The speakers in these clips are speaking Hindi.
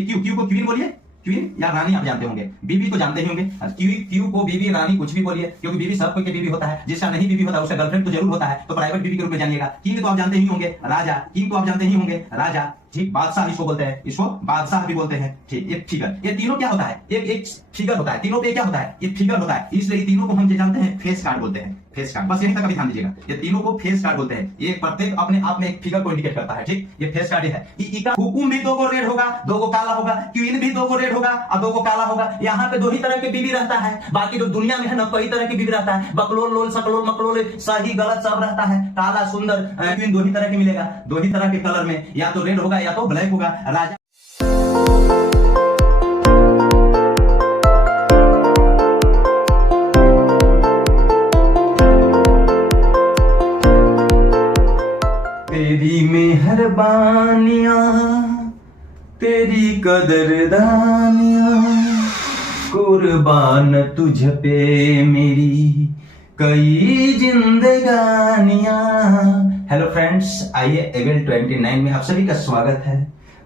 क्यू, क्यू को क्वीन बोलिए, क्वीन या रानी आप जानते होंगे, बीबी को जानते ही होंगे, क्यू को बीबी रानी कुछ भी बोलिए, क्योंकि बीबी सब कोई के बीबी होता है, जिसका नहीं बीबी होता उसका गर्लफ्रेंड तो जरूर होता है, तो प्राइवेट बीबी के रूप में जानिएगा। किंग तो आप जानते ही होंगे, राजा, किंग तो आप जानते ही होंगे, राजा, ठीक, बादशाह इसको बोलते हैं, इसको बादशाह भी बोलते हैं, ठीक। एक फिगर, ये तीनों क्या होता है, एक फिगर होता है, तीनों पे क्या होता है, ये फिगर होता है, इसलिए तीनों को हम जानते हैं फेस कार्ड बोलते हैं, फेस कार्ड। बस यहीं तक अभी ध्यान दीजिएगा, ये तीनों को फेस कार्ड बोलते हैं, ये प्रत्येक अपने आप में एक फिगर को इंडिकेट करता है, ठीक। ये फेस कार्ड है। ई का हुकुम भी 2 को रेड होगा, 2 को काला होगा, क्वीन भी 2 को रेड होगा और 2 को काला होगा। यहाँ पे 2 ही तरह के बीबी रहता है, बाकी जो दुनिया में है ना कई तरह की बीबी रहता है, बकलोल लोल सकलोल मकलोल सही गलत सब रहता है, काला सुंदर क्वीन 2 ही तरह के मिलेगा, 2 ही तरह के कलर में, या तो रेड होगा या तो ब्लैक होगा। राजा तेरी मेहरबानियां, तेरी कदरदानियां, कुर्बान तुझ पे मेरी कई जिंदगानियां। हेलो फ्रेंड्स, आइए एवेल 29 में आप सभी का स्वागत है।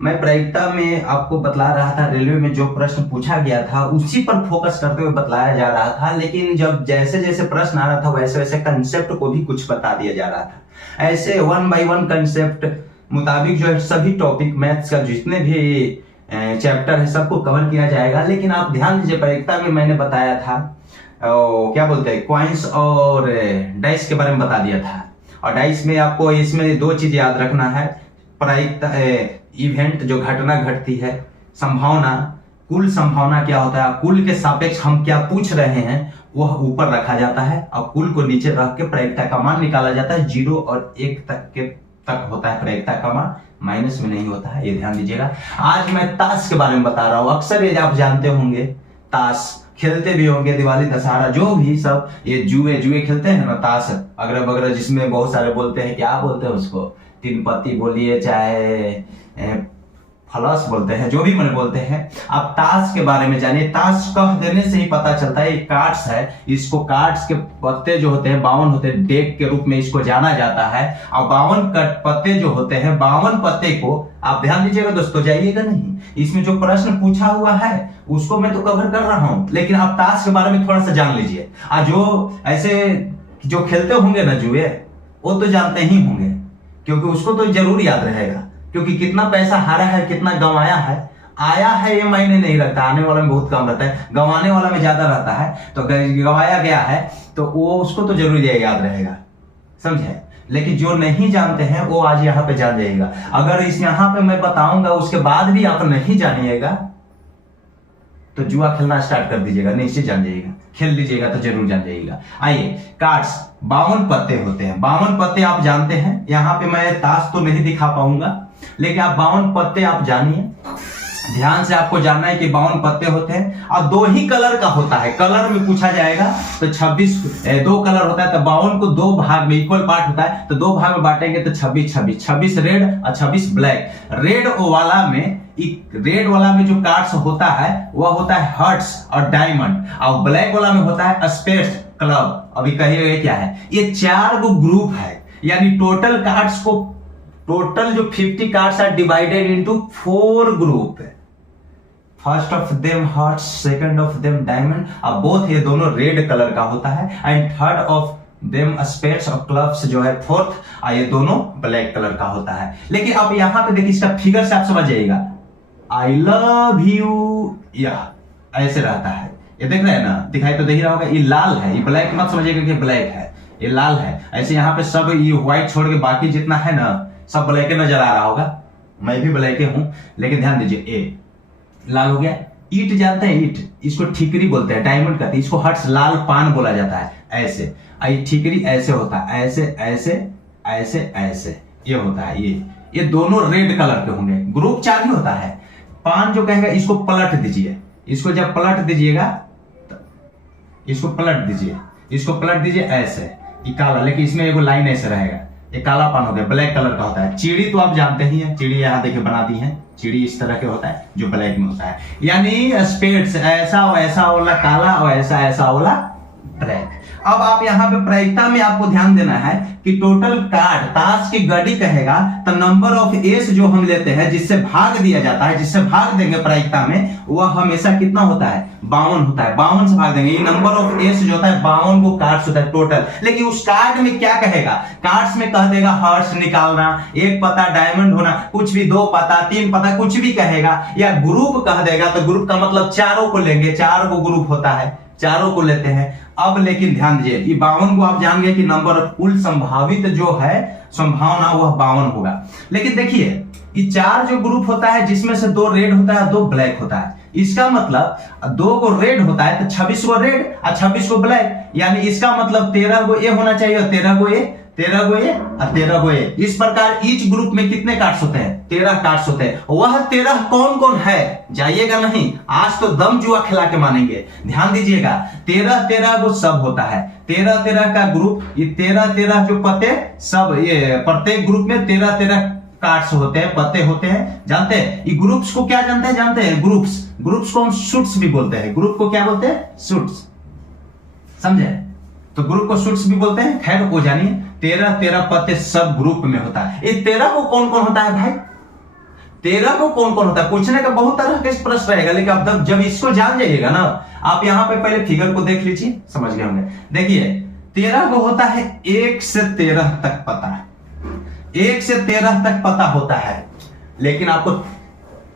मैं प्रायिकता में आपको बतला रहा था, रेलवे में जो प्रश्न पूछा गया था उसी पर फोकस करते हुए बतलाया जा रहा था, लेकिन जब जैसे जैसे प्रश्न आ रहा था वैसे वैसे कंसेप्ट को भी कुछ बता दिया जा रहा था। ऐसे 1 बाय 1 कंसेप्ट मुताबिक जो है सभी टॉपिक मैथ्स का जितने भी चैप्टर है सबको कवर किया जाएगा। लेकिन आप ध्यान दीजिए, प्रायिकता में मैंने बताया था क्या बोलते हैं, कॉइन्स और डाइस के बारे में बता दिया था, और डाइस में आपको इसमें 2 चीज याद रखना है। प्रायिकता इवेंट जो घटना घटती है, संभावना, कुल संभावना क्या होता है, कुल के सापेक्ष हम क्या पूछ रहे हैं वह ऊपर रखा जाता है और कुल को नीचे रख के प्रायिकता का मान निकाला जाता है। 0 और 1 तक होता है प्रायिकता का मान, माइनस में नहीं होता है, ये ध्यान दीजिएगा। आज मैं ताश के बारे में बता रहा हूं। अक्सर ये आप जानते होंगे, ताश खेलते भी होंगे, दिवाली दशहरा जो भी सब ये जुए खेलते हैं ना, ताश अगरब बगरह, जिसमें बहुत सारे बोलते हैं, क्या बोलते हैं उसको, 3 पत्ती बोलिए चाहे फलस बोलते हैं, जो भी मैंने बोलते हैं। आप ताश के बारे में जानिए। ताश कह देने से ही पता चलता है, ये कार्ड्स है, इसको कार्ड्स के पत्ते जो होते हैं 52 होते हैं, डेक के रूप में इसको जाना जाता है। और 52 पत्ते जो होते हैं, 52 पत्ते को आप ध्यान दीजिएगा दोस्तों, जाइएगा नहीं, इसमें जो प्रश्न पूछा हुआ है उसको मैं तो कवर कर रहा हूं, लेकिन आप ताश के बारे में थोड़ा सा जान लीजिए। और जो ऐसे जो खेलते होंगे ना जुए, वो तो जानते ही होंगे, क्योंकि उसको तो जरूर याद रहेगा, क्योंकि कितना पैसा हारा है, कितना गंवाया है, आया है ये मायने नहीं रखता, आने वाला में बहुत कम रहता है, गंवाने वाला में ज्यादा रहता है। तो गंवाया गया है तो वो उसको तो जरूर याद रहेगा, समझे। लेकिन जो नहीं जानते हैं वो आज यहाँ पे जान जाइएगा। अगर इस यहाँ पे मैं बताऊंगा उसके बाद भी आप नहीं जानिएगा तो जुआ खेलना स्टार्ट कर दीजिएगा, निश्चित जान जाइएगा। खेल लीजिएगा तो जरूर जान जाइएगा। आइए, कार्ड्स 52 पत्ते होते हैं, 52 पत्ते आप जानते हैं। यहाँ पे मैं ताश तो नहीं दिखा पाऊंगा, लेकिन आप 52 पत्ते आप जानिए, ध्यान से आपको जानना है कि 52 पत्ते होते हैं और 2 ही कलर का होता है। कलर में पूछा जाएगा तो 2 कलर होता है, तो 52 को 2 भाग में इक्वल पार्ट होता है, तो 2 भाग में बांटेंगे तो 26 रेड और 26 ब्लैक। रेड वाला में जो कार्ड्स होता है वह होता है हार्ट्स और डायमंड, और ब्लैक वाला में होता है स्पेस क्लब। अभी कहिएगा क्या है, ये 4 गो ग्रुप है, यानी टोटल कार्ड्स को, टोटल जो 50 cards are divided into 4 group है। First of them hearts, second of them diamond, अब बोथ ये दोनों रेड कलर का होता है, and third of them spades और क्लब्स जो है फोर्थ, ये दोनों ब्लैक कलर का होता है। लेकिन अब यहां पे देखिए, इसका फिगर से आप समझ जाइएगा, आई लव यू, या ऐसे रहता है, ये देख रहे हैं ना, दिखाई तो दे ही रहा होगा। ये लाल है, ये ब्लैक मत समझिएगा कि ब्लैक है, ये लाल है। ऐसे यहाँ पे सब ये व्हाइट छोड़ के बाकी जितना है ना सब ब्लैक नजर आ रहा होगा, मैं भी ब्लैक हूं, लेकिन ध्यान दीजिए, ए लाल हो गया। ईट जानते हैं, ईट, इसको ठीकरी बोलते हैं, डायमंड कहते हैं, इसको हर्ट्स लाल पान बोला जाता है। ऐसे ठीकरी ऐसे होता है, ऐसे ऐसे ऐसे ऐसे ये होता है। ये दोनों रेड कलर के होंगे। ग्रुप 4 ही होता है। पान जो कहेगा इसको पलट दीजिए, इसको जब पलट दीजिएगा, इसको पलट दीजिए, इसको पलट दीजिए ऐसे, ये काला, लेकिन इसमें एगो लाइन ऐसे रहेगा, ये काला पान हो गया, ब्लैक कलर का होता है। चिड़ी तो आप जानते ही हैं, चिड़ी यहाँ देखिए बना दी है, चिड़ी इस तरह के होता है जो ब्लैक में होता है। यानी स्पेड्स ऐसा वैसा वाला काला और ऐसा ऐसा वाला ब्लैक। अब आप यहाँ पे प्रायिकता में आपको ध्यान देना है कि टोटल कार्ड ताश की गड्डी कहेगा तो नंबर ऑफ एस जो हम लेते हैं, जिससे भाग दिया जाता है, जिससे भाग देंगे प्रायिकता में, वह हमेशा कितना होता है? 52 होता है। 52 से भाग देंगे। ये नंबर ऑफ एस जो होता है 52 को कार्ड्स होता है टोटल। लेकिन उस कार्ड में क्या कहेगा? कार्ड्स में कह देगा हर्ष निकालना, एक पता डायमंड होना, कुछ भी, 2 पता, 3 पता, कुछ भी कहेगा। या ग्रुप कह देगा तो ग्रुप का मतलब चारों को लेंगे, 4 को ग्रुप होता है, चारों को लेते हैं। अब लेकिन ध्यान दीजिए, ये 52 को आप जान गए कि नंबर कुल संभावित जो है संभावना वह 52 होगा। लेकिन देखिए ये 4 जो ग्रुप होता है जिसमें से 2 रेड होता है, 2 ब्लैक होता है। इसका मतलब 2 को रेड होता है तो 26 को रेड और 26 को ब्लैक, यानी इसका मतलब 13 को ए होना चाहिए और 13 को ए, 13 को ए और 13 को ए। इस प्रकार ईच ग्रुप में कितने कार्ड्स होते हैं? 13 कार्ड्स होते हैं। वह 13 कौन कौन है? जाइएगा नहीं, आज तो दम जुआ खिला के मानेंगे। ध्यान दीजिएगा, 13 वो सब होता है। 13 का ग्रुप, ये 13 जो पते सब, ये प्रत्येक ग्रुप में 13 कार्ड्स होते हैं, पत्ते होते हैं। जानते हैं ये ग्रुप्स को क्या जानते हैं? जानते हैं ग्रुप्स को हम सूट्स भी बोलते हैं। ग्रुप को क्या बोलते हैं? सूट्स। समझे? तो ग्रुप को सूट्स भी बोलते हैं। खैर वो जानिए, 13 पत्ते सब ग्रुप में होता है। ये 13 को कौन कौन होता है भाई? 13 को कौन कौन होता है? पूछने का बहुत तरह के प्रश्न रहेगा, लेकिन अब जब इसको जान जाइएगा ना, आप यहां पे पहले फिगर को देख लीजिए, समझ गए होंगे। देखिए 13 को होता है 1 से 13 तक पता, 1 से 13 तक पता होता है। लेकिन आपको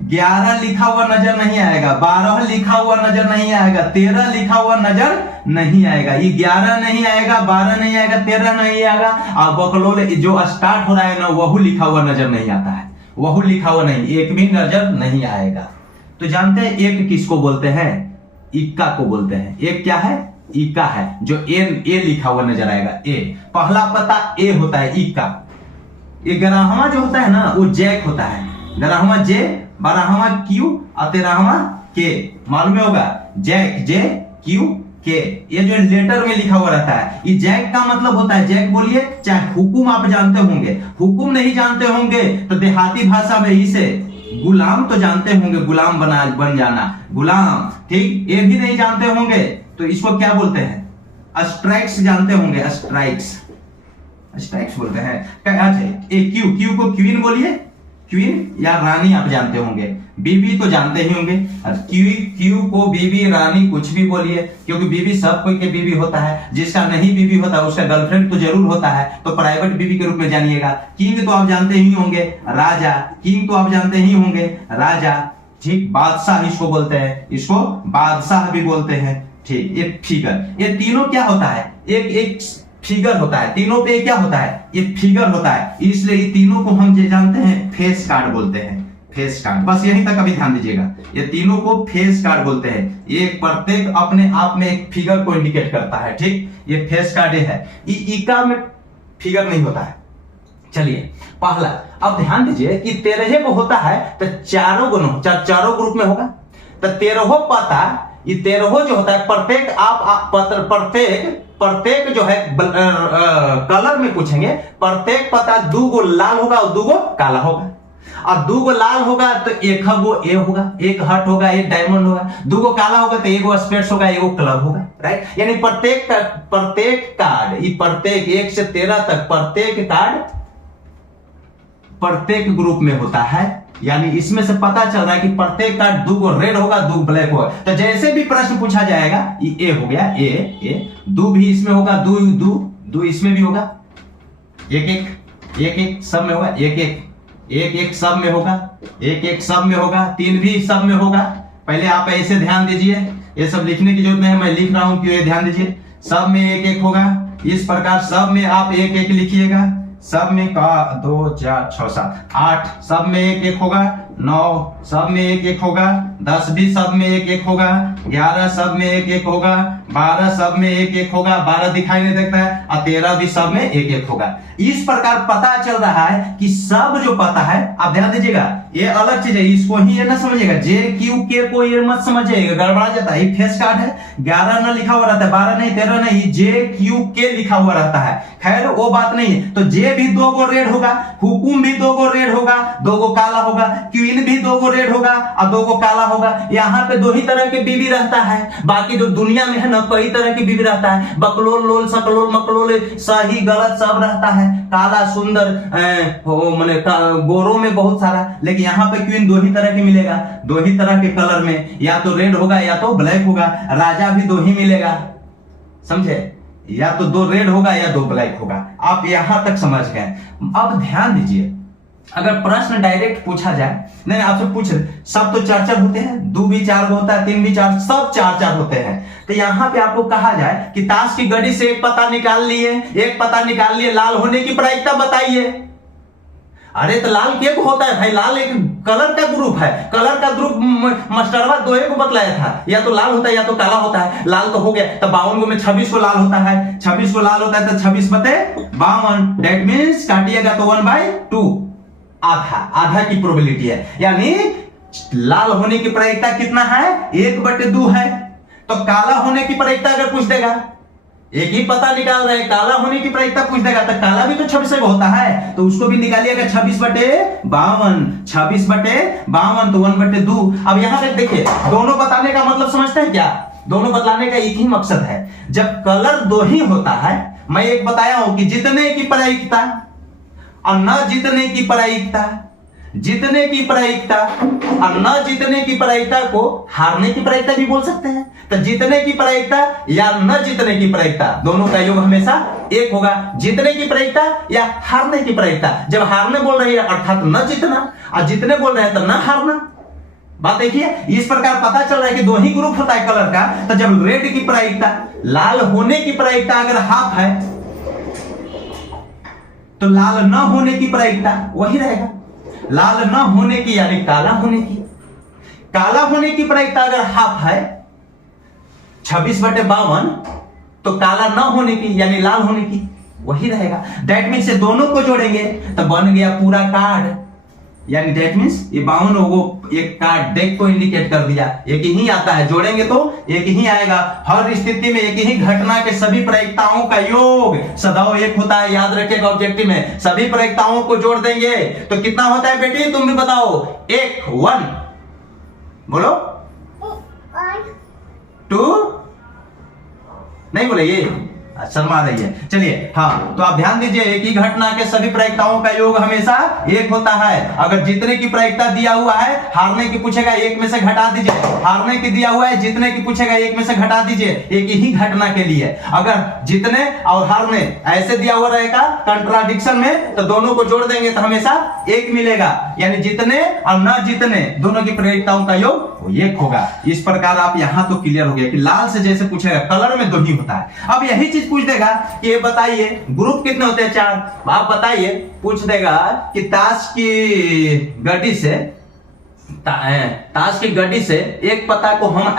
11 लिखा हुआ नजर नहीं आएगा, 12 लिखा हुआ नजर नहीं आएगा, 13 लिखा हुआ नजर नहीं आएगा। ये 11 नहीं आएगा, 12 नहीं आएगा, 13 नहीं आएगा। और बकलोल जो स्टार्ट हो रहा है ना, वह लिखा हुआ नजर नहीं आता है, वह लिखा हुआ नहीं, एक भी नजर नहीं आएगा। तो जानते हैं एक किसको बोलते हैं? इक्का को बोलते हैं। एक क्या है? इक्का है, जो ए लिखा हुआ नजर आएगा। ए पहला पता ए होता है, इक्का। ये 11वां जो होता है ना, वो जैक होता है। 11वां जे, 12वां क्यू और 13वां के। मालूम होगा, जैक, जे क्यू के, ये जो लेटर में लिखा हुआ रहता है, ये जैक का मतलब होता है, जैक बोलिए, चाहे हुकुम आप जानते होंगे। हुकुम नहीं जानते होंगे तो देहाती भाषा में इसे गुलाम तो जानते होंगे, गुलाम बन जाना, गुलाम। ठीक, ये भी नहीं जानते होंगे तो इसको क्या बोलते हैं? स्ट्राइक्स जानते होंगे, स्ट्राइक्स बोलते हैं। क्यू को क्वीन बोलिए, क्वीन या रानी आप जानते होंगे। बीबी तो जानते ही होंगे, क्यू को बीबी, रानी कुछ भी बोलिए, क्योंकि बीबी सब कोई के बीबी होता है। जिसका नहीं बीबी होता उसका गर्लफ्रेंड तो जरूर होता है, तो प्राइवेट बीबी के रूप में जानिएगा। किंग तो आप जानते ही होंगे, राजा। किंग तो आप जानते ही होंगे, राजा। ठीक, बादशाह इसको बोलते हैं, इसको बादशाह भी बोलते हैं। ठीक, ये फिगर, ये तीनों क्या होता है? एक फिगर होता है। तीनों पे क्या होता है? ये फिगर होता है। इसलिए ये तीनों को हम जो जानते हैं फेस कार्ड बोलते हैं, फेस कार्ड। बस यहीं तक अभी ध्यान दीजिएगा, ये तीनों को फेस कार्ड बोलते हैं। ये प्रत्येक अपने आप में एक फिगर को इंडिकेट करता है। ठीक, ये फेस कार्ड है। इका में फिगर नहीं होता है। चलिए पहला, अब ध्यान दीजिए कि 13 को होता है तो चारों ग्रुप में होगा। तो 13 पता, ये 13 जो होता है प्रत्येक प्रत्येक जो है कलर में पूछेंगे, प्रत्येक पता 2 गो लाल होगा और 2 गो काला होगा। और 2 गो लाल होगा तो 1 गो ए होगा, 1 हर्ट होगा, 1 डायमंड होगा। 2 गो काला होगा तो 1 गो स्पेट्स होगा, 1 गो क्लब होगा। राइट, यानी प्रत्येक कार्ड, ये प्रत्येक 1 से 13 तक प्रत्येक कार्ड प्रत्येक ग्रुप में होता है। यानी इसमें से पता चल रहा है कि प्रत्येक कार्ड 2 गो रेड होगा, 2 ब्लैक होगा। तो जैसे भी प्रश्न पूछा जाएगा, ये ए हो गया, ए 2 भी इसमें होगा, 2 इसमें भी होगा, 1 सब में होगा, 1 सब में होगा, 1 सब में होगा, 3 भी सब में होगा। पहले आप ऐसे ध्यान दीजिए, ये सब लिखने की जरूरत नहीं है, मैं लिख रहा हूं क्यों, ये ध्यान दीजिए। सब में 1 होगा। इस प्रकार सब में आप 1 लिखिएगा। सब में 2 4 6 7 8 सब में 1 होगा, 9 सब में 1 होगा, 10 भी सब में 1 होगा, 11 सब में 1 होगा, 12 सब में 1 होगा, 12 दिखाई नहीं देता है, और 13 भी सब में 1 होगा। इस प्रकार पता चल रहा है कि सब जो पता है, आप ध्यान दीजिएगा, ये अलग चीज है, इसको ही ये ना समझिएगा, जे क्यू के को ये मत समझिएगा, गड़बड़ा जाता है। ये फेस कार्ड है, 11 ना लिखा हुआ रहता है, 12 नहीं, 13 नहीं, जे क्यू के लिखा हुआ रहता है। खैर वो बात नहीं है। तो जे भी 2 गो रेड होगा, हुकुम भी 2 गो रेड होगा, 2 गो काला होगा, क्यू क्वीन भी 2 को रेड होगा और 2 को काला होगा। यहाँ पे 2 ही तरह के बीवी रहता है, बाकी जो दुनिया में है ना कई तरह की बीवी रहता है, बकलोल लोल सकलोल मकलोल सही गलत सब रहता है, काला सुंदर मैंने गोरों में बहुत सारा, लेकिन यहाँ पे क्वीन 2 ही तरह के मिलेगा, 2 ही तरह के कलर में, या तो रेड होगा या तो ब्लैक होगा। राजा भी 2 ही मिलेगा, समझे, या तो 2 रेड होगा या 2 ब्लैक होगा। आप यहां तक समझ गए। अब ध्यान दीजिए, अगर प्रश्न डायरेक्ट पूछा जाए, नहीं आपसे पूछ सब तो 4-4 होते हैं, 2 भी 4 होता है, 3 भी 4, सब 4-4 होते हैं। तो यहाँ पे आपको कहा जाए कि ताश की गड्डी से एक पता निकाल लिए, लाल होने की प्रायिकता बताइए। अरे तो लाल क्या होता है भाई, लाल एक कलर का ग्रुप है, कलर का ग्रुप मास्टरवा 2 को बतलाया था, या तो लाल होता है या तो काला होता है। लाल तो हो गया, तो 52 को में 26 को लाल होता है, 26 को लाल होता है तो 26/52, दैट मींस काटिएगा तो 1/2, आधा की प्रोबेबिलिटी है, यानी लाल होने की प्रायिकता कितना है, 1/2 है। तो काला होने की प्रायिकता अगर पूछ देगा, एक ही पता निकाल रहे, काला होने की प्रायिकता पूछ देगा, तो काला भी तो 26 होता है, तो उसको भी निकालिएगा 26/52, 26/52 तो 1/2। अब यहां पे देखिए, दोनों बताने का मतलब समझते हैं क्या, दोनों बतलाने का एक ही मकसद है। जब कलर 2 ही होता है, मैं एक बताया हूं कि जितने की प्रायिकता और न जीतने की प्रायिकता, जीतने की प्रायिकता और न जीतने की प्रायिकता को हारने की प्रायिकता भी बोल सकते हैं। तो जीतने की प्रायिकता या न जीतने की प्रायिकता, दोनों का योग हमेशा 1 होगा। जीतने की प्रायिकता या हारने की प्रायिकता, जब हारने बोल रहे हैं अर्थात न जीतना, और जीतने बोल रहे हैं तो न हारना। बात देखिए, इस प्रकार पता चल रहा है कि 2 ही ग्रुप होता है कलर का। तो जब रेड की प्रायिकता, लाल होने की प्रायिकता अगर हाफ है, तो लाल न होने की प्रायिकता वही रहेगा, लाल न होने की यानी काला होने की, काला होने की प्रायिकता अगर हाफ है 26/52, तो काला न होने की यानी लाल होने की वही रहेगा। दैट मीन्स ये दोनों को जोड़ेंगे तो बन गया पूरा कार्ड, यानी दैट मीन्स ये 52 को एक कार्ड डेक को इंडिकेट कर दिया, एक ही आता है, जोड़ेंगे तो एक ही आएगा। हर स्थिति में एक ही घटना के सभी प्रायिकताओं का योग सदैव 1 होता है, याद रखिएगा। ऑब्जेक्टिव में सभी प्रायिकताओं को जोड़ देंगे तो कितना होता है बेटी, तुम भी बताओ। 1 बोलो, 2 नहीं बोले, ये शर्मा रही है। चलिए हाँ, तो आप ध्यान दीजिए, एक ही घटना के सभी प्रायिकताओं का योग हमेशा 1 होता है। अगर जीतने की प्रायिकता दिया हुआ है, हारने की पूछेगा 1 में से घटा दीजिए, हारने की दिया हुआ है, जीतने की पूछेगा 1 में से घटा दीजिए, एक ही घटना के लिए। अगर जीतने और हारने ऐसे दिया हुआ रहेगा कंट्राडिक्शन में, तो दोनों को जोड़ देंगे तो हमेशा 1 मिलेगा, यानी जीतने और न जीतने दोनों की प्रायिकताओं का योग 1 होगा। इस प्रकार आप यहां तो क्लियर हो गया कि लाल से जैसे पूछेगा, कलर में 2 ही होता है। अब यही चीज पूछ देगा कि ये बताइए ग्रुप कितने होते हैं, 4, आप बताइए। पूछ देगा कि ताश की गड्डी से, ताश की गड्डी से एक पता को हम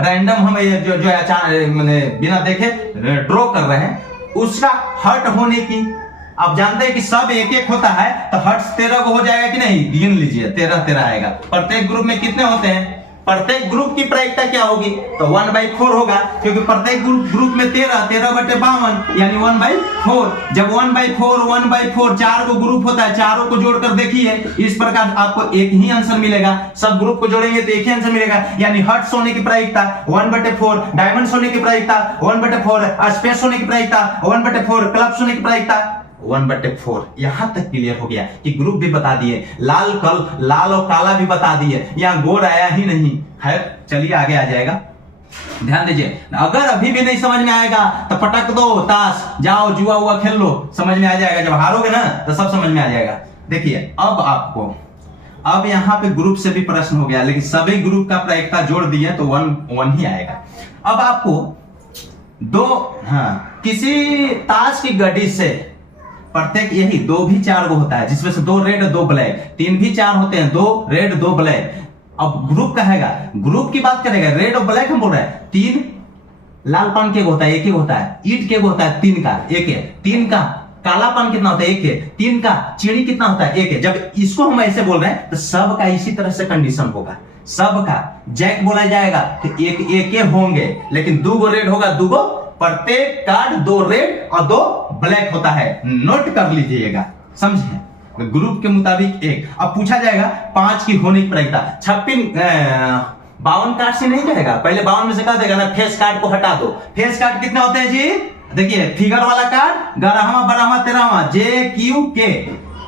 रैंडम हम जो मैंने बिना देखे ड्रॉ कर रहे हैं, उसका हर्ट होने की, आप जानते हैं कि सब 1-1 होता है, तो हर्ट्स 13 को हो जाएगा कि नहीं, गिन लीजिए 13 आएगा। प्रत्येक ग्रुप में कितने होते हैं, प्रत्येक ग्रुप की प्रायिकता क्या होगी, तो 1/4 होगा, क्योंकि प्रत्येक ग्रुप में 13/52 यानी 1/4। जब 1/4 4 को ग्रुप होता है, चारों को जोड़कर देखिए, इस प्रकार आपको एक ही आंसर मिलेगा। सब ग्रुप को जोड़ेंगे तो एक ही आंसर मिलेगा, यानी हर्ट्स होने की प्रायिकता 1/4, डायमंड्स होने की प्रायिकता 1/4, स्पेस होने की प्रायिकता 1/4, क्लब्स होने की प्रायिकता 1/4। यहां तक क्लियर हो गया कि ग्रुप भी बता दिए, लाल और काला भी बता दिए, यहां गोर आया ही नहीं। खैर चलिए आगे आ जाएगा, ध्यान दीजिए। अगर अभी भी नहीं समझ में आएगा तो पटक दो ताश, जाओ जुआ हुआ खेल लो, समझ में आ जाएगा। जब हारोगे ना तो सब समझ में आ जाएगा। देखिए अब आपको, अब यहां पे ग्रुप से भी प्रश्न हो गया, लेकिन सभी ग्रुप का प्रायिकता जोड़ दिए तो 1 ही आएगा। अब आपको किसी ताश की गड्डी से प्रत्येक, यही 2 भी 4 को होता है, जिसमें से 2 रेड 2 ब्लैक, 3 भी 4 होते हैं, 2 रेड 2 ब्लैक। अब ग्रुप कहेगा, ग्रुप की बात करेगा, रेड और ब्लैक हम बोल रहे हैं। 3 लालपन के होता है, 1 होता है, ईट के होता है 3 का 1 है, 3 का कालापन कितना होता है 1 है, 3 का चिड़ी कितना होता है 1 है। जब इसको हम ऐसे बोल रहे हैं तो सब का इसी तरह से कंडीशन होगा, सबका जैक बोला जाएगा तो 1 होंगे, लेकिन 2 रेड होगा, 2 प्रत्येक कार्ड 2 रेड और 2 ब्लैक होता है, नोट कर लीजिएगा, समझे। ग्रुप के मुताबिक 1। अब पूछा जाएगा 5 की होने की प्रायिकता। 52 कार्ड से नहीं जाएगा, पहले 52 में से कह देगा ना फेस कार्ड को हटा दो। फेस कार्ड कितना होते हैं जी? देखिए फिगर वाला कार्ड 11वां 12वां 13वां JQK,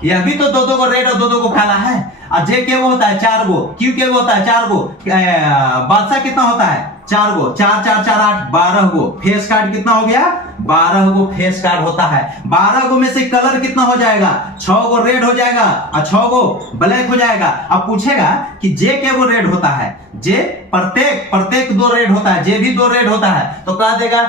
यह भी तो दो को रेड और दो को काला है। और JK वो होता है 4 गो, QK वो होता है 4 गो, बादशाह कितना होता है 4 गो, 4 4 4 8 12 गो। फेस कार्ड कितना हो गया? 12 गो फेस कार्ड होता है। 12 गो में से कलर कितना हो जाएगा? 6 गो रेड हो जाएगा और 6 गो ब्लैक हो जाएगा। अब पूछेगा कि JK वो रेड होता है, J प्रत्येक 2 रेड होता है, J भी 2 रेड होता है, तो कह देगा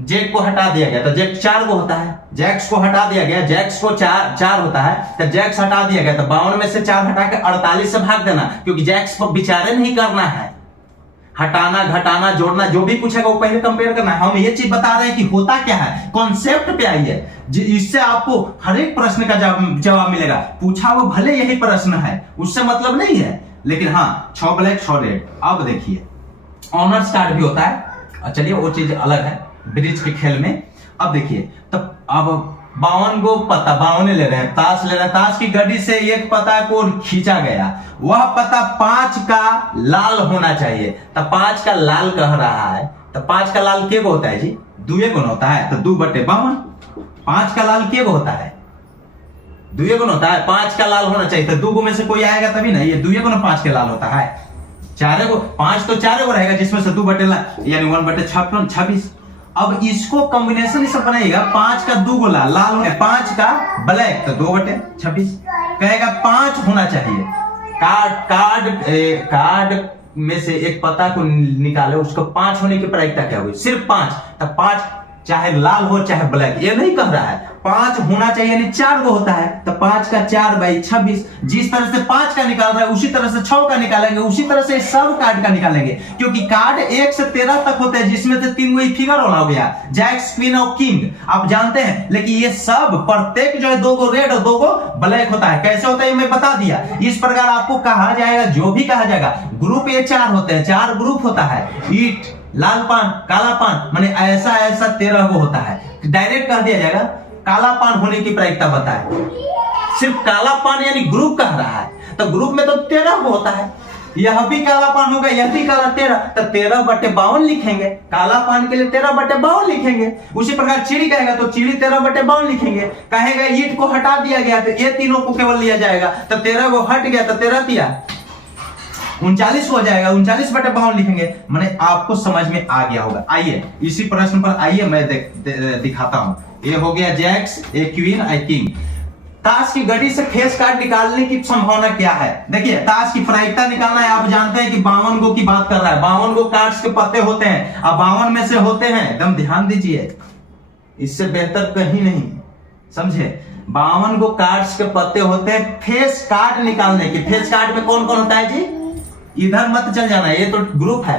जेक को हटा दिया गया तो जेक 4 को होता है, जैक्स को हटा दिया गया, जैक्स को 4 होता है, तो जैक्स हटा दिया गया तो 52 में से 4 हटा के 48 से भाग देना, क्योंकि जैक्स पर विचारे नहीं करना है, हटाना घटाना जोड़ना जो भी पूछेगा वो पहले कंपेयर करना है। हम ये चीज बता रहे हैं कि होता क्या है, कॉन्सेप्ट पे आइए, इससे आपको हर एक प्रश्न का जवाब मिलेगा। पूछा वो भले यही प्रश्न है, उससे मतलब नहीं है, लेकिन हाँ 6 ब्लैक 6 रेड। अब देखिए ऑनर्स कार्ड भी होता है, चलिए वो चीज अलग है ब्रिज के खेल में। अब देखिए तब अब 52 गो पत्ता, 52 ले रहे हैं, ताश ले रहे हैं, ताश की गड्डी से एक पत्ता को खींचा गया, वह पत्ता 5 का लाल होना चाहिए, तब 5 का लाल कह रहा है, तो 5 का लाल के गो होता है जी? 2 गुना होता है, तो 2/52। 5 का लाल के गो होता है? 2 गुना होता है, 5 का लाल होना चाहिए, तो 2 गो में से कोई आएगा तभी ना, ये 2 गुना 5 के लाल होता है। 4 गो 5 तो 4 गो रहेगा, जिसमें से 2/, यानी 1/56 26। अब इसको कॉम्बिनेशन इसे बनाएगा, 5 का 2 गो लाल है, 5 का ब्लैक, तो 2/26 कहेगा 5 होना चाहिए। कार्ड में से एक पत्ता को निकाले, उसको 5 होने की प्रायिकता क्या हुई? सिर्फ 5, तब 5 चाहे लाल हो चाहे ब्लैक, ये नहीं कह रहा है, 5 होना चाहिए, यानी 4 गो होता है, तो 5 का 4/26। जिस तरह से 5 का निकाल रहा है उसी तरह से 6 का निकालेंगे, उसी तरह से सब कार्ड का निकालेंगे, क्योंकि कार्ड 1 से 13 तक होते हैं, जिसमें से 3 वही फिगर वाला हो गया, जैक्स क्वीन और किंग, आप जानते हैं। लेकिन ये सब प्रत्येक जो है 2 गो रेड और 2 गो ब्लैक होता है। कैसे होता है मैं बता दिया। इस प्रकार आपको कहा जाएगा, जो भी कहा जाएगा, ग्रुप ये 4 होते हैं, 4 ग्रुप होता है, ईट लाल पान काला पान, माने ऐसा 13 गो होता है। डायरेक्ट कह दिया जाएगा काला पान होने की प्रायिकता बताए, सिर्फ काला पान यानी ग्रुप कह रहा है, तो ग्रुप में तो 13 गो होता है, यह भी काला पान होगा, यह भी काला 13, तो 13/52 लिखेंगे, काला पान के लिए 13/52 लिखेंगे। उसी प्रकार चिड़ी कहेगा तो चिड़ी 13/52 लिखेंगे। कहेगा ईट को हटा दिया गया तो ये तीनों को केवल लिया जाएगा, तो 13 गो हट गया तो 13 39 हो जाएगा, 39/52 लिखेंगे। मैंने आपको समझ में आ गया होगा। आइए इसी प्रश्न पर आइए मैं दिखाता हूं। ये हो गया jacks, a queen, I king. ताश की गड्डी से फेस कार्ड निकालने की संभावना क्या है? देखिए ताश की प्रायिकता निकालना है, आप जानते हैं कि 52 गो की बात कर रहा है, 52 गो कार्ड्स के पत्ते होते हैं, अब 52 में से होते हैं, एकदम ध्यान दीजिए, इससे बेहतर कहीं नहीं, समझे? 52 गो कार्ड्स के पत्ते होते हैं फेस कार्ड निकालने के। फेस कार्ड में कौन कौन होता है जी? इधर मत चल जाना, ये तो ग्रुप है,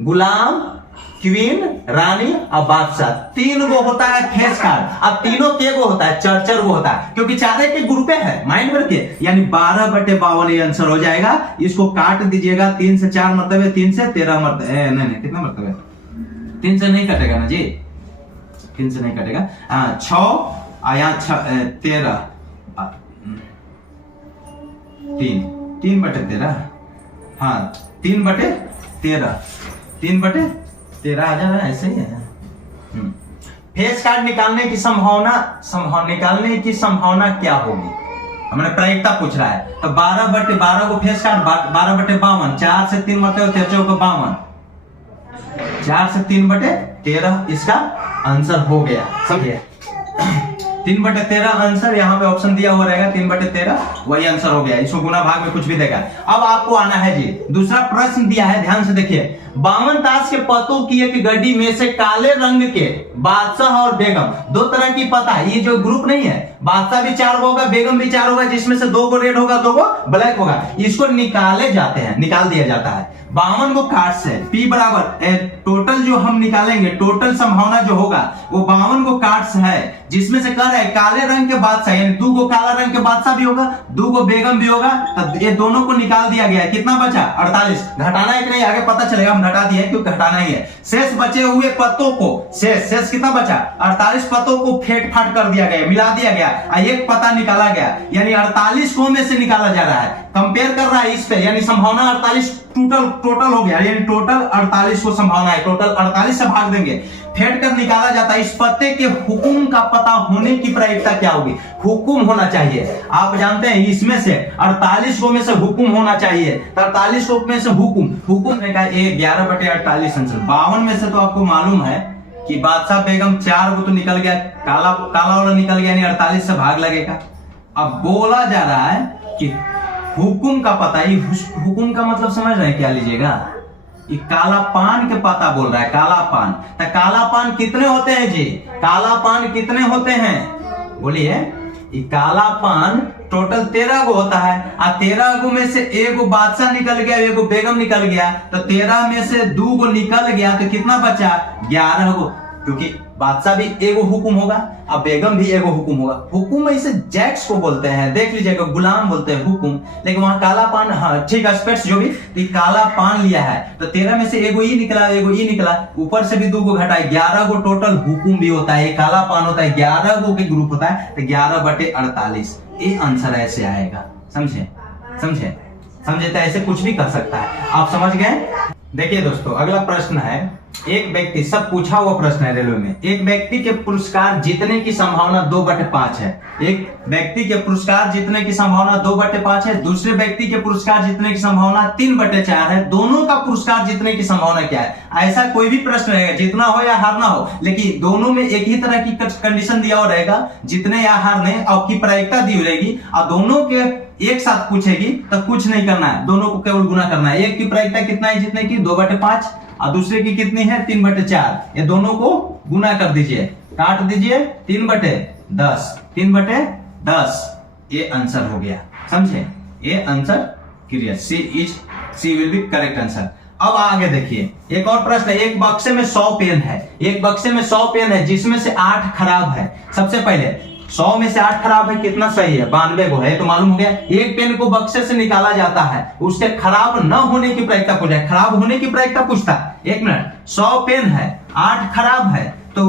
गुलाम, क्वीन, रानी और बादशाह, 3 गो होता है फेस कार्ड। अब तीनों के गो होता है, 4 गो होता है, क्योंकि 4 के ग्रुपे है, माइंड में रखिए, यानी 12/52 ये आंसर हो जाएगा। इसको काट दीजिएगा, 3 से 4 मरतबे, 3 से 13 मरतबे, नहीं कितना मरतबे, 3 से नहीं कटेगा ना जी, 3 से नहीं कटेगा, 6 आया 13, 3/13, हाँ 3/13, 3/13 आ जा रहा है, ऐसे ही है। फेस कार्ड निकालने की संभावना क्या होगी? हमने प्रायिकता पूछ रहा है, तो 12/12 को फेस कार्ड, 12/52, 4 से 3 मरतबे 53/52, 4 से 3/13 इसका आंसर हो गया। समझिए 3/13 आंसर यहाँ पे ऑप्शन दिया हुआ रहेगा, 3/13 वही आंसर हो गया। इसको गुना भाग में कुछ भी देगा। अब आपको आना है जी, दूसरा प्रश्न दिया है, ध्यान से देखिए। 52 ताश के पत्तों की एक गड्डी में से काले रंग के बादशाह और बेगम, 2 तरह की पता है, ये जो ग्रुप नहीं है, बादशाह भी 4 होगा, बेगम भी 4 होगा, जिसमें से 2 को रेड होगा, 2 को ब्लैक होगा, इसको निकाले जाते हैं, निकाल दिया जाता है 52 को कार्ड से। P बराबर टोटल जो हम निकालेंगे, टोटल संभावना जो होगा वो 52 को कार्ड्स है, जिसमें से कह रहे हैं काले रंग के बादशाह, यानी 2 को काला रंग के बादशाह भी होगा, 2 को बेगम भी होगा, तो ये दोनों को निकाल दिया गया है। कितना बचा? 48। घटाना है कि नहीं आगे पता चलेगा, हम घटा दिए क्योंकि घटाना ही है। शेष बचे हुए पत्तों को, शेष कितना बचा? 48 पत्तों को फेंट फाट कर दिया गया, मिला दिया गया, एक पता निकाला गया, यानी 48 को में से निकाला जा रहा है, कंपेयर कर रहा है इस पे, यानी संभावना 48 टोटल हो गया, यानी टोटल 48 को संभावना है, टोटल 48 से भाग देंगे, फेंट कर निकाला जाता है। इस पते के हुकुम का पता होने की प्रायिकता क्या होगी? हुकुम होना चाहिए। आप जानते हैं इसमें से 48 को में से हुकुम होना चाहिए, तो 48 को में से हुकुम ने कहा 11/48 आंसर। 52 में से तो आपको मालूम है कि बादशाह बेगम 4 को तो निकल गया, काला वाला निकल गया, यानी 48 से भाग लगेगा। अब बोला जा रहा है कि हुकुम का पता, ये हुकुम का मतलब समझ रहे हैं क्या? लीजिएगा, ये काला पान के पता बोल रहा है, काला पान। तो काला पान कितने होते हैं जी? काला पान कितने होते हैं बोलिए? ये काला पान टोटल 13 गो होता है, और 13 गो में से एगो बादशाह निकल गया, एगो बेगम निकल गया, तो 13 में से 2 गो निकल गया, तो कितना बचा? 11 गो, क्योंकि बादशाह भी एगो हुकुम होगा और बेगम भी एगो हुकुम होगा। हुकुम इसे जैक्स को बोलते हैं, देख लीजिएगा, गुलाम बोलते हैं हुकुम, लेकिन वहां काला पान, हाँ ठीक है, स्पेट्स जो भी, तो काला पान लिया है, तो 13 में से एगो ई निकला, एगो ई निकला, ऊपर से भी 2 गो घटाए, 11 गो टोटल हुकुम भी होता है। काला पान होता है 11 गो के ग्रुप होता है, तो 11/48 ये आंसर ऐसे आएगा। समझे? तो ऐसे कुछ भी कर सकता है। आप समझ गए? देखिए दोस्तों, अगला प्रश्न है, एक व्यक्ति, सब पूछा हुआ प्रश्न है रेलवे में, एक व्यक्ति के पुरस्कार जीतने की संभावना 2/5 है। एक व्यक्ति के पुरस्कार जीतने की संभावना 2/5 है, दूसरे व्यक्ति के पुरस्कार जीतने की संभावना 3/4 है। दोनों का पुरस्कार जीतने की संभावना क्या है? ऐसा कोई भी प्रश्न रहेगा, जीतना हो या हारना हो, लेकिन दोनों में एक ही तरह की कंडीशन दिया हुआ रहेगा, जीतने या हारने, आपकी प्रायिकता दी रहेगी, और दोनों के एक साथ पूछेगी तो कुछ नहीं करना है, दोनों को केवल गुना करना है। एक की प्रायिकता कितना है जीतने की? 2/5, और दूसरे की कितनी है? 3/4। ये दोनों को गुना कर दीजिए, काट दीजिए, 3/10, ये आंसर हो गया। समझे? ये answer clear, C will be correct answer. अब आगे देखिए, एक और प्रश्न है, एक बक्से में 100 पेन है, एक बक्से में 100 पेन है, जिसमें से 8 खराब है। सबसे पहले 100 में से 8 खराब है, कितना सही है? 92 को है, तो मालूम हो गया। एक पेन को बक्से से निकाला जाता है, उसके खराब न होने की प्रायिकता पूछा, खराब होने की प्रायिकता पूछता। 1 मिनट, 100 पेन है, 8 खराब है, तो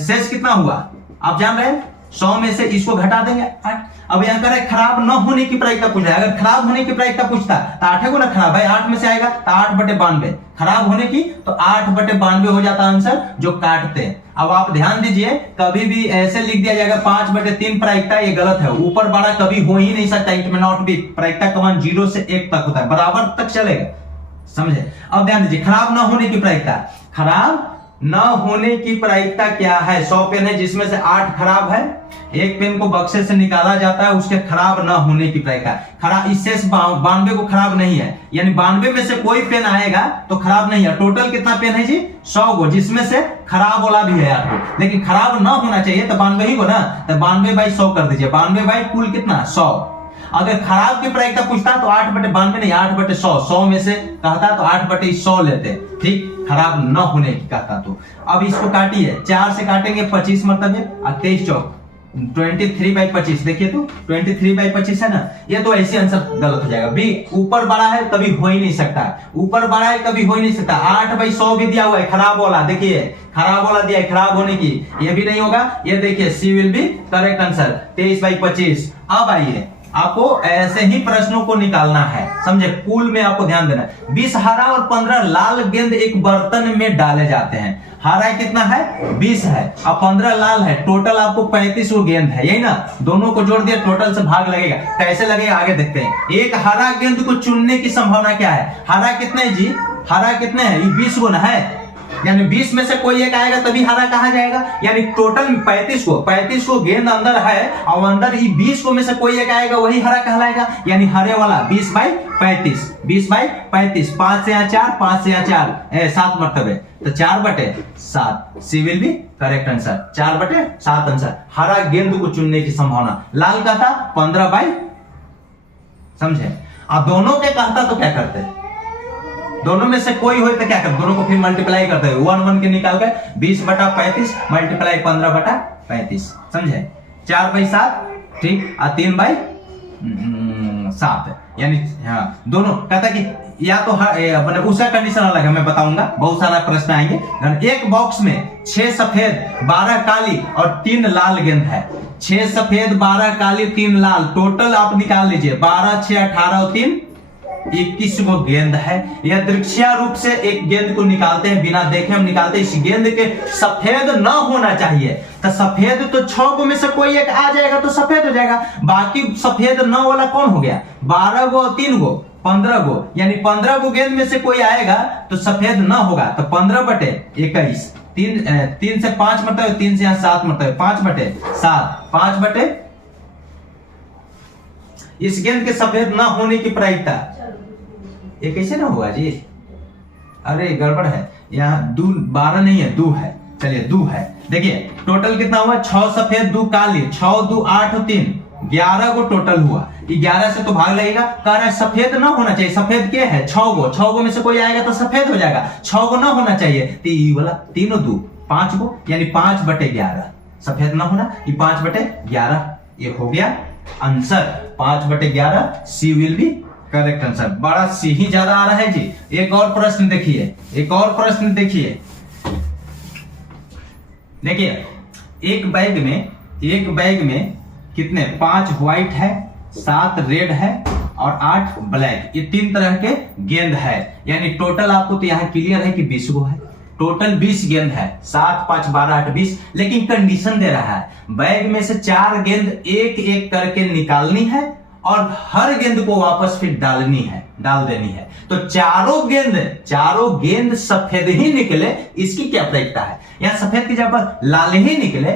शेष कितना हुआ? आप जान रहे हैं? 100 में से इसको घटा देंगे 8। अब यहाँ कर खराब न होने की प्रायिकता पूछ रहा है, अगर खराब होने की प्रायिकता पूछता तो 8 को ना खराब है, 8 में से आएगा तो 8/92, खराब होने की तो 8/92 हो जाता आंसर, जो काटते हैं। अब आप ध्यान दीजिए, कभी भी ऐसे लिख दिया जाएगा 5/3 प्रायिकता, ये गलत है, ऊपर बड़ा कभी हो ही नहीं सकता, इट में नॉट बी। प्रायिकता का मान 0 से 1 तक होता है, बराबर तक चलेगा। समझे? अब ध्यान दीजिए, खराब न होने की प्रायिकता, खराब न होने की प्रायिकता क्या है? 100 पेन है, जिसमें से 8 खराब है, एक पेन को बक्से से निकाला जाता है, उसके खराब न होने की प्रायिकता, खराब, इससे 92 को खराब नहीं है, यानी 92 में से कोई पेन आएगा तो खराब नहीं है। टोटल कितना पेन है जी? 100 गो, जिसमें से खराब वाला भी है आपको, लेकिन खराब ना होना चाहिए, तो 92 ही को ना, तो 92/100 कर दीजिए। 92 बाई कुल कितना? 100। अगर खराब की प्रायिकता पूछता तो 8/92 नहीं, 8/100, 100 में से कहता तो 8/100 लेते, ठीक, खराब न होने की कहता तो। अब इसको काटिए, 4 से काटेंगे 25 मरतबे, और 23 चौक 23/25, देखिए तो 23/25 है ना, ये तो ऐसे आंसर गलत हो जाएगा। बी, ऊपर बड़ा है कभी हो ही नहीं सकता, ऊपर बड़ा है कभी हो ही नहीं सकता। 8/100 भी दिया हुआ है, खराब वाला, देखिए खराब वाला दिया है, खराब होने की, ये भी नहीं होगा। ये देखिए, सी विल बी करेक्ट आंसर, 23/25। अब आइए, आपको ऐसे ही प्रश्नों को निकालना है, समझे? पूल में आपको ध्यान देना है। 20 हरा और 15 लाल गेंद एक बर्तन में डाले जाते हैं। हरा कितना है? 20 है, और 15 लाल है, टोटल आपको 35 गेंद है, यही ना? दोनों को जोड़ दिया, टोटल से भाग लगेगा, कैसे लगेगा आगे देखते हैं। एक हरा गेंद को चुनने की संभावना क्या है? हरा कितने है जी? हरा कितने है? 20 गो ना है, यानी 20 में से कोई एक आएगा तभी हरा कहा जाएगा, यानी टोटल 35 को गेंद अंदर है, और अंदर 20 को में से कोई एक आएगा वही हरा कहलाएगा, यानी हरे वाला 20/35, 20/35, 5 से यहाँ 4, 5 से यहाँ 4, 7 मरतबे, तो 4/7, C will be correct answer, 4/7 answer. हरा गेंद को चुनने की संभावना, लाल का था 15 समझे? अब दोनों के कहता तो क्या करते हैं? दोनों में से कोई हो तो क्या करते? दोनों को फिर मल्टीप्लाई करते हैं, 1 के निकाल कर 20/35 मल्टीप्लाई 15/35, समझे? 4/7, ठीक, और 3/, 7, यानी हाँ दोनों कहता कि या तो मतलब उसका कंडीशन अलग है, मैं बताऊंगा, बहुत सारा प्रश्न आएंगे। एक बॉक्स में 6 सफेद 12 काली और 3 लाल गेंद है। 6 सफेद 12 काली 3 लाल, टोटल आप निकाल लीजिए 12 6 18 और 3 21 गो गेंद है। यह दृश्य रूप से एक गेंद को निकालते हैं, बिना देखे हम निकालते हैं। इस गेंद के सफेद न होना चाहिए, तो सफेद तो 6 गो में से कोई एक आ जाएगा तो सफेद हो जाएगा। बाकी सफेद न वाला कौन हो गया? 12 गो और 3 गो 15 गो, यानी 15 गो गेंद में से कोई आएगा तो सफेद न होगा। तो 15/21, 3 से 5 मतलब 3 से 7 मतलब 5/7, 5/, इस गेंद के सफेद ना होने की प्रायिकता, ये कैसे ना होगा जी? अरे गड़बड़ है, यहाँ 12 नहीं है, 2 है। चलिए 2 है। देखिए टोटल कितना हुआ? 6 सफेद 2 काली, 6 2 8 और 3 11 गो टोटल हुआ। 11 से तो भाग लगेगा। कह रहा है सफेद ना होना चाहिए। सफेद क्या है? 6 गो। 6 गो में से कोई आएगा तो सफेद हो जाएगा। 6 गो ना होना चाहिए तो ये वाला 3 और 2 5 गो, यानी 5/11 सफेद ना होना, ये 5/11 ये हो गया answer. 5/11 C will be correct answer. बड़ा सी ही ज्यादा आ रहा है जी। एक और प्रश्न देखिए, एक और प्रश्न देखिए। देखिए एक बैग में कितने 5 व्हाइट है, 7 रेड है और 8 ब्लैक, ये 3 तरह के गेंद है। यानी टोटल आपको तो यहाँ क्लियर है कि 20 गो है। टोटल 20 गेंद है, 7 5 12 8 20। लेकिन कंडीशन दे रहा है बैग में से 4 गेंद एक एक करके निकालनी है और हर गेंद को वापस फिर डाल देनी है। तो चारों गेंद सफेद ही निकले, इसकी क्या प्रायिकता है? या सफेद की जगह पर लाल ही निकले,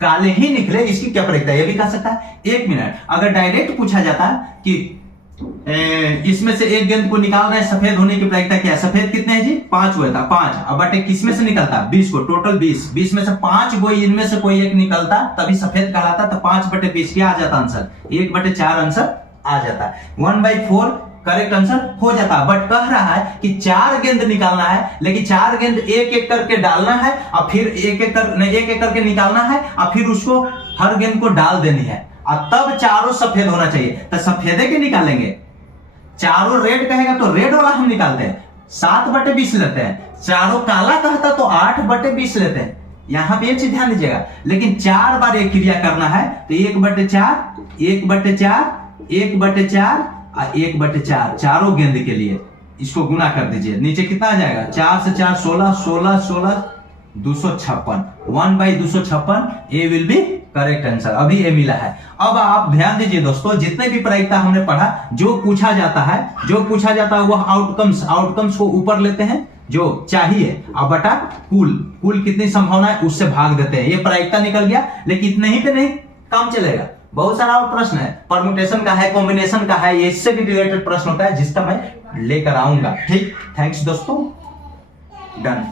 काले ही निकले, इसकी क्या प्रायिकता है? ये भी कह सकता है। 1 मिनट, अगर डायरेक्ट पूछा जाता है कि इसमें से एक गेंद को निकाल रहे हैं, सफेद होने की प्रायिकता क्या है? सफेद कितने हैं जी? 5 हुआ था, 5। अब बटे किस में से निकलता? 20 को, टोटल 20 में से 5 गो इनमें से कोई एक निकलता तभी सफेद कहलाता। तो 5/20 क्या आ जाता आंसर? 1/4 आंसर आ जाता। 1/4 करेक्ट आंसर हो जाता। बट कह रहा है कि 4 गेंद निकालना है, लेकिन 4 गेंद एक एक करके डालना है और फिर एक एक करके निकालना है और फिर उसको हर गेंद को डाल देनी है और तब चारों सफेद होना चाहिए। तो सफेदे के निकालेंगे। चारों रेड कहेगा तो रेड वाला हम निकालते हैं, 7/20 लेते हैं। चारों काला कहता तो 8/20 लेते हैं। यहां पे ये चीज ध्यान दीजिएगा। लेकिन 4 बार एक क्रिया करना है तो 1/4 1/4 1/4 और 1/4 चारों गेंद के लिए इसको गुना कर दीजिए। नीचे कितना आ जाएगा? 4 से 4 16 16 16 256, 1/256 ए विल बी करेक्ट आंसर। अभी ए मिला है। अब आप ध्यान दीजिए दोस्तों, जितने भी प्रायिकता हमने पढ़ा, जो पूछा जाता है वह आउटकम्स को ऊपर लेते हैं जो चाहिए और बटा कुल कितनी संभावना है उससे भाग देते हैं। ये प्रायिकता निकल गया। लेकिन इतने ही पे नहीं काम चलेगा, बहुत सारा और प्रश्न है, परम्यूटेशन का है, कॉम्बिनेशन का है, ये इससे भी रिलेटेड प्रश्न होता है जिसका मैं लेकर आऊंगा। ठीक, थैंक्स दोस्तों, डन।